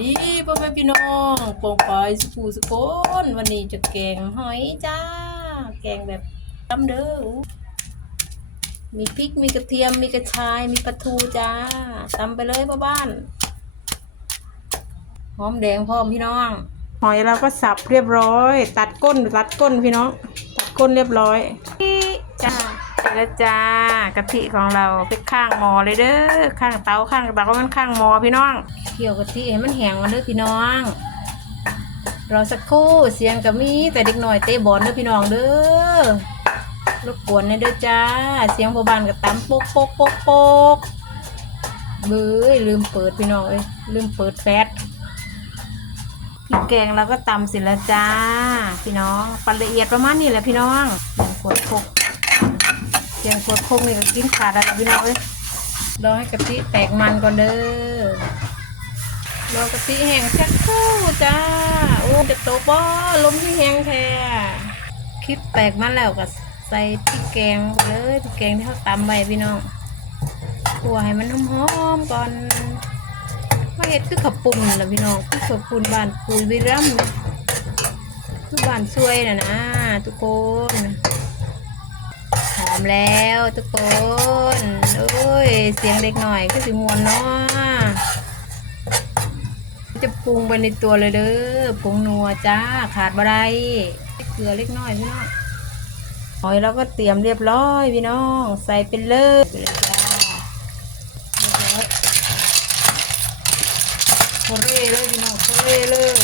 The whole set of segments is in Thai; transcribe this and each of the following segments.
ดีพ่อแม่พี่น้องปองปอยสุภูสุโคนวันนี้จะแกงหอยจ้า แกงแบบตำเด้ออู้มีพริกมีกระเทียมมีกระชายมีปลาทูจ้าตำไปเลยพ่อบ้านหอมแดงพร้อมพี่น้อง หอยเราก็สับเรียบร้อย ตัดก้นตัดก้นพี่น้อง ตัดก้นเรียบร้อยจ้าเสร็จ แล้วจ้ากะทิของเราไปข้างหมอเลยเด้อข้างเตาข้างเตาก็มันข้างหมอพี่น้องเคี่ยวกะทิให้มันแห้งกันเด้อพี่น้องรอสักครู่เสียงก็มีแต่เด็กหน่อยเตะบอลเด้อพี่น้องเด้อรบกวนในอยเด้อจ้า เสียงพ่อบ้านก็ตำโป๊กโป๊กโป๊กโป๊กเบ้ยลืมเปิดพี่น้องเอ้ยลืมเปิดแฟตพริกแกงเราก็ตำเสร็จแล้วจ้า พี่น้องปั่นละเอียดประมาณนี้แหละพี่น้องอย่างขวดโคก อย่างขวดโคกนี่ก็กินขาดแล้วพี่น้องเอ้ยรอให้กะทิแตกมันก่อนเด้อรอกะทิแห้งสักครู่จ้าโอ้จะโตบ่ลมที่แห้งแท้คลิปแตกมันแล้วก็ใส่พริกแกงเลยพริกแกงที่เขาตำไว้พี่น้องคั่วให้มันหอมๆก่อนว่าเฮ็ดคือขับปุ่นนะพี่น้องคือขับปุ่นบ้านปุยวิรัมคือบ้านซวยนะนะทุกคน อมแล้วทุกคนโอ้ยเสียงเด็กหน่อยก็สิมวนเนาะจะปรุงไปในตัวเลยเด้อผงนัวจ้าขาดบ่ได้เกลือเล็กน้อยพี่น้องหอยเราก็เตรียมเรียบร้อยพี่น้อง ใส่ไปเลยไปเลยจ้าเรียร้อยโคเร่เลยพี่น้องโคเร่เลย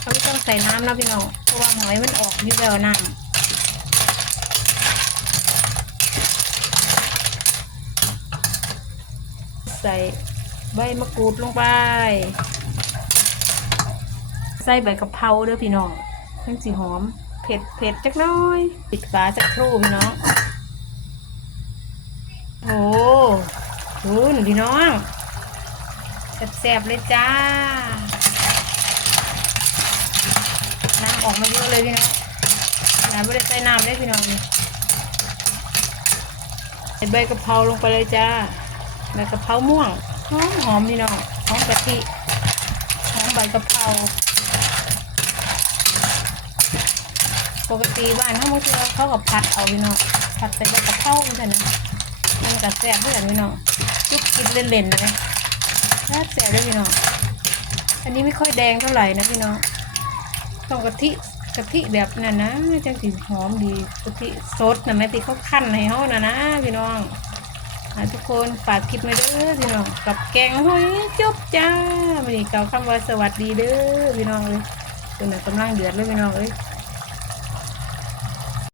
เขาไม่ต้องใส่น้ำนะพี่น้องเพราะว่าหอยมันออกอยู่แล้วน้ำ ใส่ใบมะกรูดลงไป ใส่ใบกะเพราเด้อพี่น้องมันสีหอม เผ็ดเผ็ดจักน้อย ปิดฝาจักครู่พี่น้อง โอ้คุณพี่น้องแซ่บๆเลยจ้า น้ำออกมาเยอะเลยพี่น้องน้ำไม่ได้ใส่น้ำเลยพี่น้องใส่ใบกะเพราลงไปเลยจ้า ใบกะเพราม่วงหอมหอมพี่น้องหอมกะทิหอมใบกะเพราปกติบ้านเขาเมื่อเขากับผัดเอาพี่น้องผัดใส่ใบกะเพราเหมือนกันนะมันกับแซ่บเพื่อนพี่น้องจุกกินเล่นๆเลยน่าแสบด้วยพี่น้องอันนี้ไม่ค่อยแดงเท่าไหร่นะพี่น้องต้องกะทิกะทิแบบนั้นนะจังสีหอมดีกะทิสดนะแม่ติเขาขั้นในห้เขานะนะพี่น้อง ทุกคนฝากคลิปมาเด้อพี่น้องกับแกงหอยจบจ้าวันนี้เก่าคำว่าสวัสดีเด้อพี่น้องเลยตัวไหนกำลังเดือดเลยพี่น้องเอ้ย